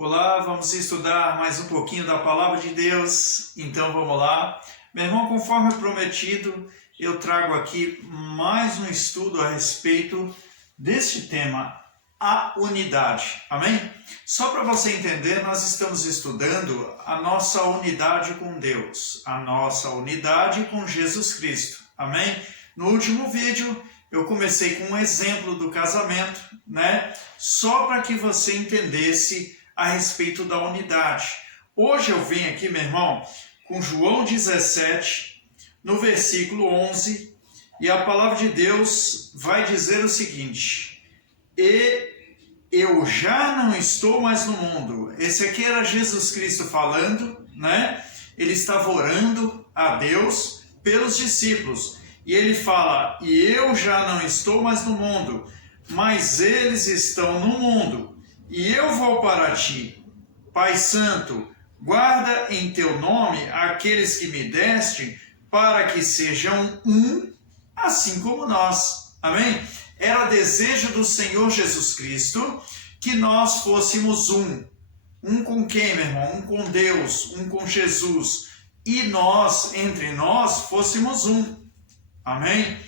Olá, vamos estudar mais um pouquinho da Palavra de Deus, então vamos lá. Meu irmão, conforme prometido, eu trago aqui mais um estudo a respeito deste tema, a unidade, amém? Só para você entender, nós estamos estudando a nossa unidade com Deus, a nossa unidade com Jesus Cristo, amém? No último vídeo, eu comecei com um exemplo do casamento, né? Só para que você entendesse a respeito da unidade. Hoje eu venho aqui, meu irmão, com João 17, no versículo 11, e a palavra de Deus vai dizer o seguinte: E eu já não estou mais no mundo. Esse aqui era Jesus Cristo falando, né? Ele estava orando a Deus pelos discípulos. E ele fala, e eu já não estou mais no mundo, mas eles estão no mundo. E eu vou para ti, Pai Santo, guarda em teu nome aqueles que me deste, para que sejam um, assim como nós. Amém? Era desejo do Senhor Jesus Cristo que nós fôssemos um. Um com quem, meu irmão? Um com Deus, um com Jesus. E nós, entre nós, fôssemos um. Amém?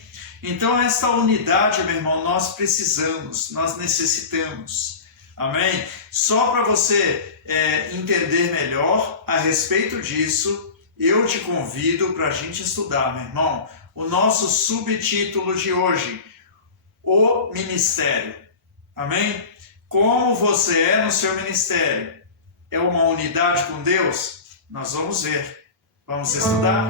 Então, esta unidade, meu irmão, nós precisamos, nós necessitamos. Amém? Só para você entender melhor a respeito disso, eu te convido para a gente estudar, meu irmão, o nosso subtítulo de hoje, o ministério. Amém? Como você é no seu ministério? É uma unidade com Deus? Nós vamos ver. Vamos estudar?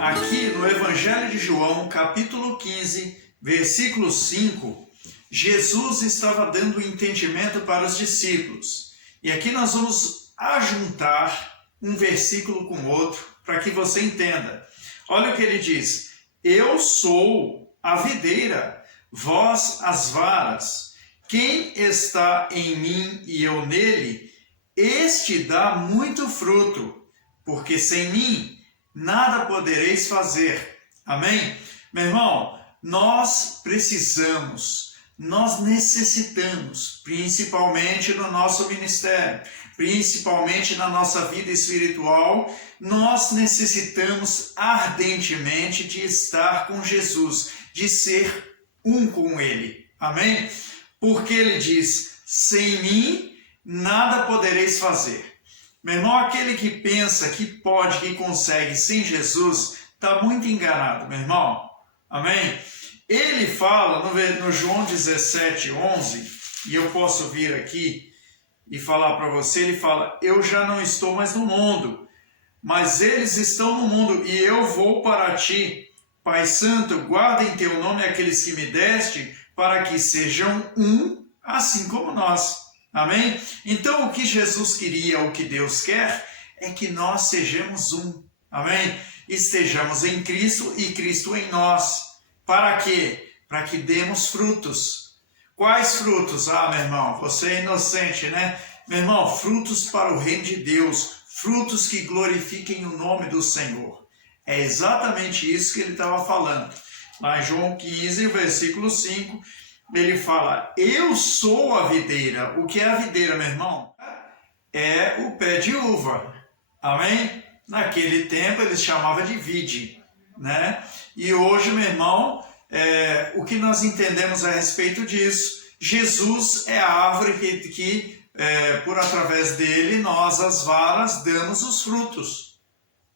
Aqui no Evangelho de João, capítulo 15, versículo 5, Jesus estava dando entendimento para os discípulos. E aqui nós vamos ajuntar um versículo com outro para que você entenda. Olha o que ele diz: Eu sou a videira, vós as varas. Quem está em mim e eu nele, este dá muito fruto, porque sem mim nada podereis fazer. Amém? Meu irmão, nós precisamos, nós necessitamos, principalmente no nosso ministério, principalmente na nossa vida espiritual, nós necessitamos ardentemente de estar com Jesus, de ser um com Ele. Amém? Porque Ele diz, sem mim nada podereis fazer. Meu irmão, aquele que pensa que pode, que consegue sem Jesus, está muito enganado, meu irmão. Amém? Ele fala no João 17, 11, e eu posso vir aqui e falar para você, ele fala, eu já não estou mais no mundo, mas eles estão no mundo, e eu vou para ti. Pai Santo, guarda em teu nome aqueles que me deste, para que sejam um, assim como nós. Amém? Então, o que Jesus queria, o que Deus quer, é que nós sejamos um. Amém? Estejamos em Cristo e Cristo em nós. Para quê? Para que demos frutos. Quais frutos? Ah, meu irmão, você é inocente, né? Meu irmão, frutos para o reino de Deus. Frutos que glorifiquem o nome do Senhor. É exatamente isso que ele estava falando. Lá em João 15, versículo 5, ele fala, eu sou a videira. O que é a videira, meu irmão? É o pé de uva. Amém? Naquele tempo eles chamavam de vide, né? E hoje, meu irmão, o que nós entendemos a respeito disso? Jesus é a árvore que por através dele, nós, as varas, damos os frutos.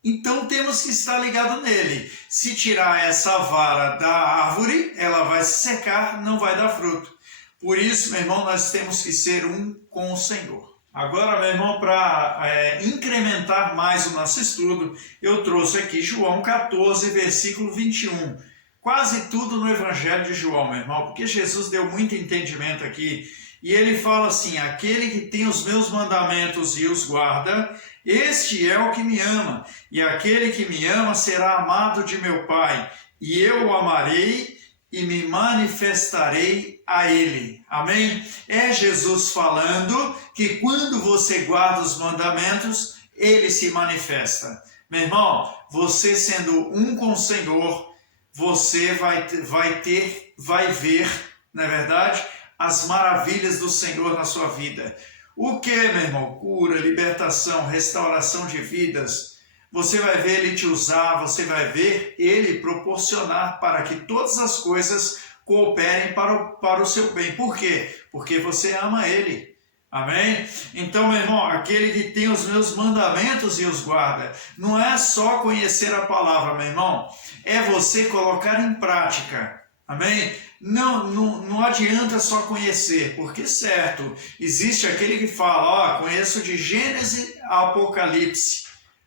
Então temos que estar ligado nele. Se tirar essa vara da árvore, ela vai se secar, não vai dar fruto. Por isso, meu irmão, nós temos que ser um com o Senhor. Agora, meu irmão, para incrementar mais o nosso estudo, eu trouxe aqui João 14, versículo 21. Quase tudo no Evangelho de João, meu irmão, porque Jesus deu muito entendimento aqui. E ele fala assim, aquele que tem os meus mandamentos e os guarda, este é o que me ama, e aquele que me ama será amado de meu Pai, e eu o amarei e me manifestarei a ele. Amém? É Jesus falando que quando você guarda os mandamentos, ele se manifesta. Meu irmão, você sendo um com o Senhor, você vai ver, na verdade, as maravilhas do Senhor na sua vida. O que, meu irmão? Cura, libertação, restauração de vidas. Você vai ver Ele te usar, você vai ver Ele proporcionar para que todas as coisas cooperem para o seu bem. Por quê? Porque você ama Ele. Amém? Então, meu irmão, aquele que tem os meus mandamentos e os guarda, não é só conhecer a palavra, meu irmão, é você colocar em prática. Amém? Não adianta só conhecer, porque certo, existe aquele que fala, conheço de Gênesis a Apocalipse,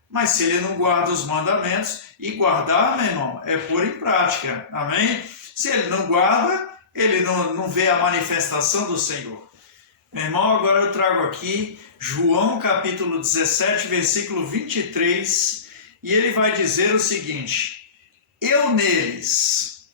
mas se ele não guarda os mandamentos, e guardar, meu irmão, é pôr em prática. Amém? Se ele não guarda, ele não vê a manifestação do Senhor. Meu irmão, agora eu trago aqui João capítulo 17, versículo 23, e ele vai dizer o seguinte: eu neles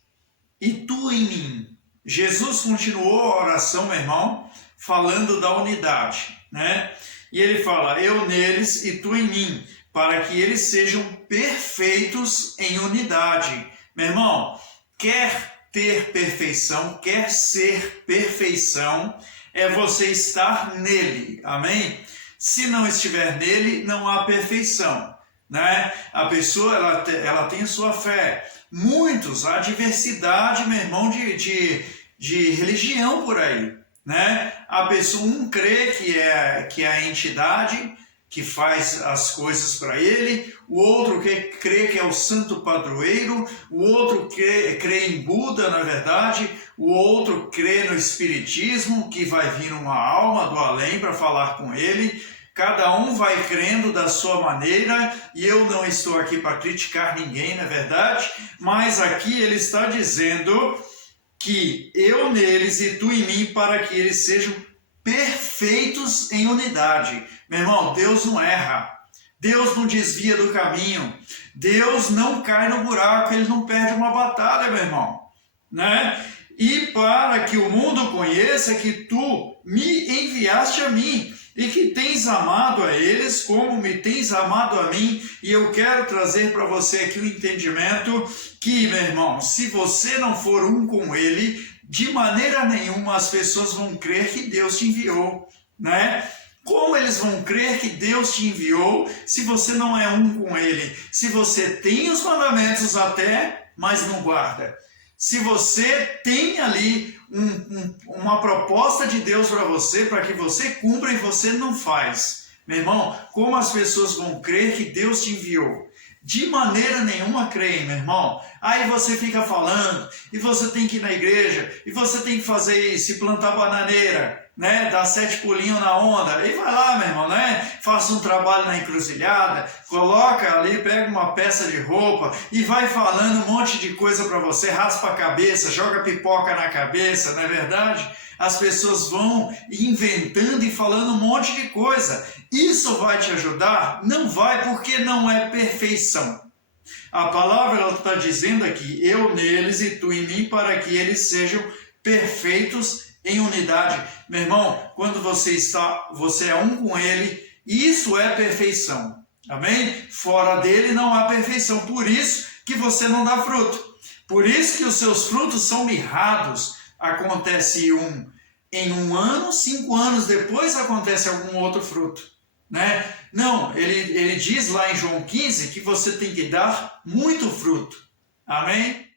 e tu em mim. Jesus continuou a oração, meu irmão, falando da unidade, né? E ele fala, eu neles e tu em mim, para que eles sejam perfeitos em unidade. Meu irmão, quer ter perfeição, quer ser perfeição, é você estar nele, amém? Se não estiver nele, não há perfeição, né? A pessoa, ela tem sua fé. Muitos, há diversidade, meu irmão, de religião por aí, né? A pessoa, um crê que é a entidade que faz as coisas para ele, o outro crê que é o santo padroeiro, o outro crê em Buda, na verdade, o outro crê no espiritismo, que vai vir uma alma do além para falar com ele. Cada um vai crendo da sua maneira, e eu não estou aqui para criticar ninguém, na verdade, mas aqui ele está dizendo que eu neles e tu em mim, para que eles sejam perfeitos em unidade. Meu irmão, Deus não erra, Deus não desvia do caminho, Deus não cai no buraco, Ele não perde uma batalha, meu irmão, né? E para que o mundo conheça que tu me enviaste a mim, e que tens amado a eles como me tens amado a mim. E eu quero trazer para você aqui o entendimento que, meu irmão, se você não for um com ele, de maneira nenhuma as pessoas vão crer que Deus te enviou, né? Como eles vão crer que Deus te enviou se você não é um com ele? Se você tem os mandamentos até, mas não guarda. Se você tem ali uma proposta de Deus para você, para que você cumpra e você não faz. Meu irmão, como as pessoas vão crer que Deus te enviou? De maneira nenhuma creem, meu irmão. Aí você fica falando, e você tem que ir na igreja, e você tem que fazer isso, e plantar bananeira, né? Dar 7 pulinhos na onda, e vai lá, meu irmão, né? Faça um trabalho na encruzilhada, coloca ali, pega uma peça de roupa, e vai falando um monte de coisa para você, raspa a cabeça, joga pipoca na cabeça, não é verdade? As pessoas vão inventando e falando um monte de coisa. Isso vai te ajudar? Não vai, porque não é perfeição. A palavra está dizendo aqui, eu neles e tu em mim, para que eles sejam perfeitos em unidade. Meu irmão, quando você é um com ele, isso é perfeição. Amém? Fora dele não há perfeição. Por isso que você não dá fruto. Por isso que os seus frutos são mirrados. Acontece em um ano, 5 anos depois acontece algum outro fruto, né? Não, ele diz lá em João 15 que você tem que dar muito fruto. Amém?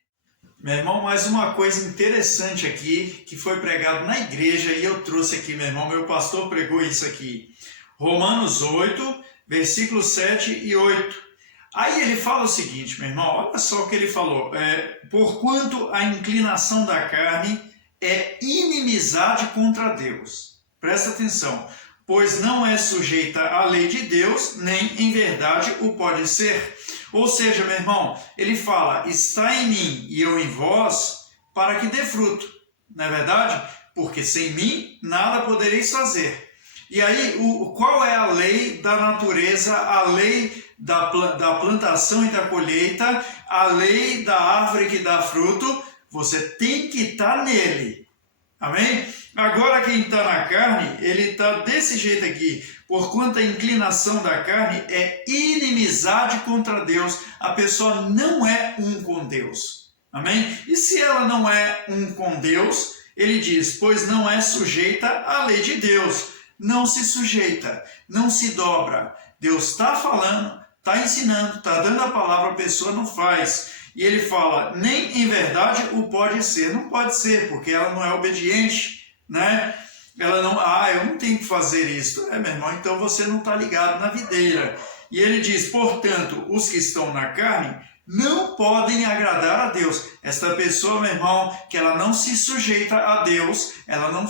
Meu irmão, mais uma coisa interessante aqui, que foi pregado na igreja, e eu trouxe aqui, meu irmão, meu pastor pregou isso aqui. Romanos 8, versículos 7 e 8. Aí ele fala o seguinte, meu irmão, olha só o que ele falou. Porquanto a inclinação da carne é inimizade contra Deus. Presta atenção. Pois não é sujeita à lei de Deus, nem em verdade o pode ser. Ou seja, meu irmão, ele fala, está em mim e eu em vós, para que dê fruto. Não é verdade? Porque sem mim nada podereis fazer. E aí, qual é a lei da natureza, a lei da plantação e da colheita, a lei da árvore que dá fruto? Você tem que estar nele. Amém? Agora quem está na carne, ele está desse jeito aqui. porquanto a inclinação da carne é inimizade contra Deus. A pessoa não é um com Deus. Amém? E se ela não é um com Deus, ele diz, pois não é sujeita à lei de Deus. Não se sujeita, não se dobra. Deus está falando, está ensinando, está dando a palavra, a pessoa não faz. E ele fala, nem em verdade o pode ser. Não pode ser, porque ela não é obediente, né? Ela não, eu não tenho que fazer isso. Meu irmão, então você não está ligado na videira. E ele diz, portanto, os que estão na carne não podem agradar a Deus. Esta pessoa, meu irmão, que ela não se sujeita a Deus, ela não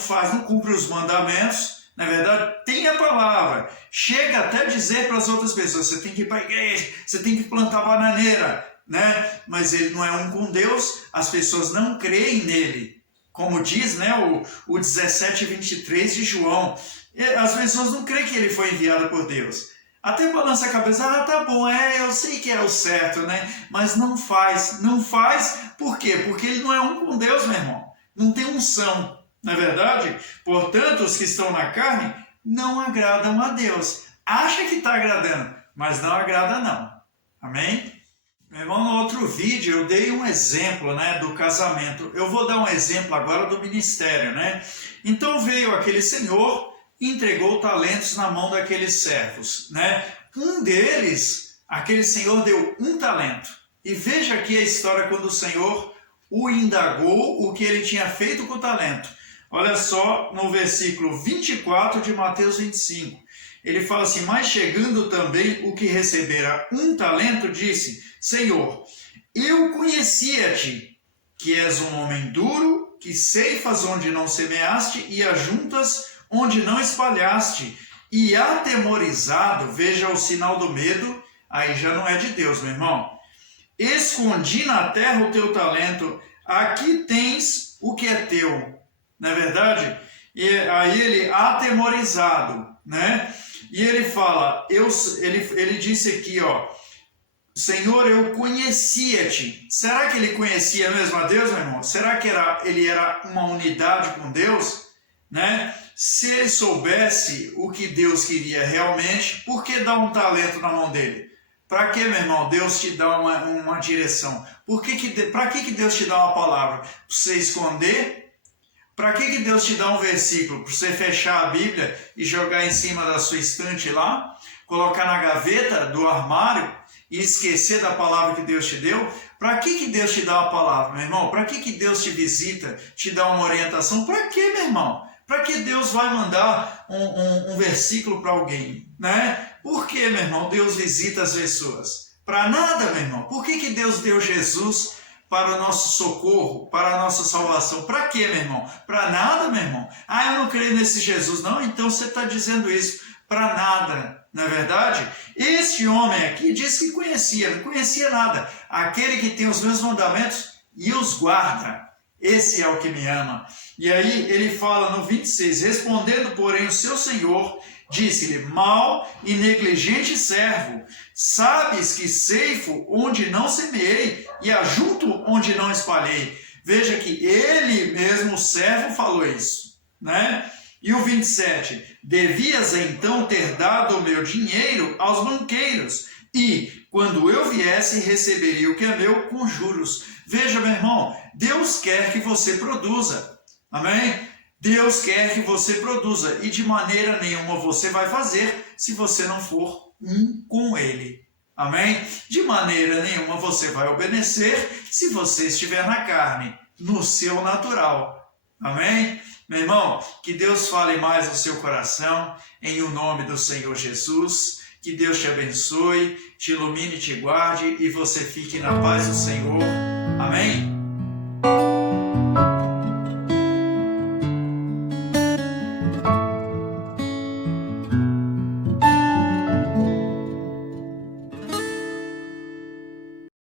cumpre os mandamentos, na verdade, tem a palavra. Chega até a dizer para as outras pessoas, você tem que ir para a igreja, você tem que plantar bananeira, né? Mas ele não é um com Deus, as pessoas não creem nele. Como diz, né, o 17:23 de João, as pessoas não creem que ele foi enviado por Deus. Até balança a cabeça, tá bom, eu sei que é o certo, né? Mas não faz. Não faz, por quê? Porque ele não é um com Deus, meu irmão. Não tem unção, não é verdade? Portanto, os que estão na carne não agradam a Deus. Acha que está agradando, mas não agrada não. Amém? Meu irmão, no outro vídeo eu dei um exemplo, né, do casamento. Eu vou dar um exemplo agora do ministério, né? Então veio aquele senhor e entregou talentos na mão daqueles servos, né? Um deles, aquele senhor deu um talento. E veja aqui a história quando o Senhor o indagou o que ele tinha feito com o talento. Olha só no versículo 24 de Mateus 25. Ele fala assim, mas chegando também o que recebera um talento, disse, Senhor, eu conhecia-te, que és um homem duro, que ceifas onde não semeaste e ajuntas onde não espalhaste, e atemorizado, veja o sinal do medo, aí já não é de Deus, meu irmão. Escondi na terra o teu talento, aqui tens o que é teu, não é verdade? E aí ele, atemorizado, né? E ele fala, ele disse aqui, ó, Senhor, eu conhecia-te. Será que ele conhecia mesmo a Deus, meu irmão? Será que ele era uma unidade com Deus? Né? Se ele soubesse o que Deus queria realmente, por que dar um talento na mão dele? Para que, meu irmão, Deus te dá uma direção? Para que Deus te dá uma palavra? Para você esconder? Para que Deus te dá um versículo? Para você fechar a Bíblia e jogar em cima da sua estante lá? Colocar na gaveta do armário e esquecer da palavra que Deus te deu? Para que Deus te dá uma palavra, meu irmão? Para que Deus te visita, te dá uma orientação? Para que, meu irmão? Para que Deus vai mandar um versículo para alguém? Né? Por que, meu irmão, Deus visita as pessoas? Para nada, meu irmão. Por que Deus deu Jesus para o nosso socorro, para a nossa salvação? Para quê, meu irmão? Para nada, meu irmão. Eu não creio nesse Jesus. Não, então você está dizendo isso. Para nada, não é verdade? Este homem aqui disse que conhecia, não conhecia nada. Aquele que tem os meus mandamentos e os guarda. Esse é o que me ama. E aí ele fala no 26, respondendo, porém, o seu senhor, disse-lhe, mau e negligente servo, sabes que ceifo onde não semeei e ajunto onde não espalhei. Veja que ele mesmo, o servo, falou isso, né? E o 27, devias então ter dado o meu dinheiro aos banqueiros, e quando eu viesse receberia o que é meu com juros. Veja, meu irmão, Deus quer que você produza, amém? Deus quer que você produza, e de maneira nenhuma você vai fazer se você não for um com Ele, amém? De maneira nenhuma você vai obedecer se você estiver na carne, no seu natural, amém? Meu irmão, que Deus fale mais no seu coração, em o nome do Senhor Jesus, que Deus te abençoe, te ilumine e te guarde, e você fique na paz do Senhor, amém?